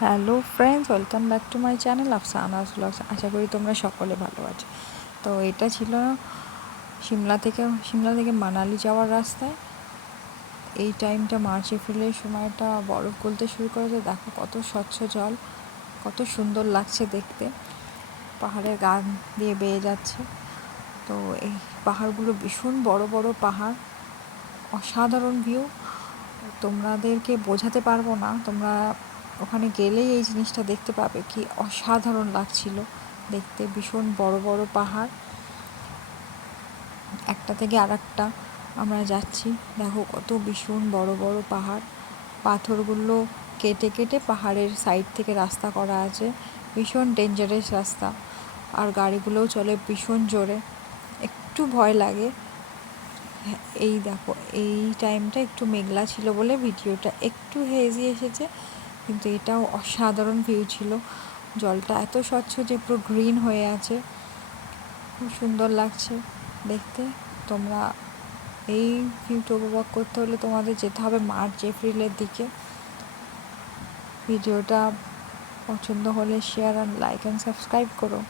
Hello friends, welcome back to my channel Afsana's blogs. আশা করি তোমরা সকলে ভালো আছো। তো এটা ছিল সিমলা থেকে মানালি যাওয়ার রাস্তায়। এই টাইমটা মার্চ এপ্রিলের সময়টা বরফ গলতে শুরু করেছে। দেখো কত স্বচ্ছ জল, কত সুন্দর লাগছে দেখতে। পাহাড়ের গা দিয়ে বেয়ে যাচ্ছে। তো এই পাহাড়গুলো ভীষণ বড় বড় পাহাড়, অসাধারণ ভিউ। তোমাদেরকে বোঝাতে পারবো না, তোমরা ওখানে গেলেই এই জিনিসটা দেখতে পাবে কি অসাধারণ লাগছিল দেখতে। ভীষণ বড় বড় পাহাড়, একটা থেকে আরেকটা আমরা যাচ্ছি। দেখো কত ভীষণ বড় বড় পাহাড়, পাথরগুলো কেটে কেটে পাহাড়ের সাইড থেকে রাস্তা করা আছে। ভীষণ ডেঞ্জারাস রাস্তা, আর গাড়িগুলোও চলে ভীষণ জোরে, একটু ভয় লাগে। এই দেখো, এই টাইমটা একটু মেঘলা ছিল বলে ভিডিওটা একটু হেজি এসেছে, কিন্তু এটাও অসাধারণ ভিউ ছিল। জলটা এত স্বচ্ছ যে পুরো গ্রিন হয়ে আছে, খুব সুন্দর লাগছে দেখতে। তোমরা এই ভিউটা উপভোগ করতে হলে তোমাদের যেতে হবে মার্চ এপ্রিলের দিকে। ভিডিওটা পছন্দ হলে share and like and subscribe করো।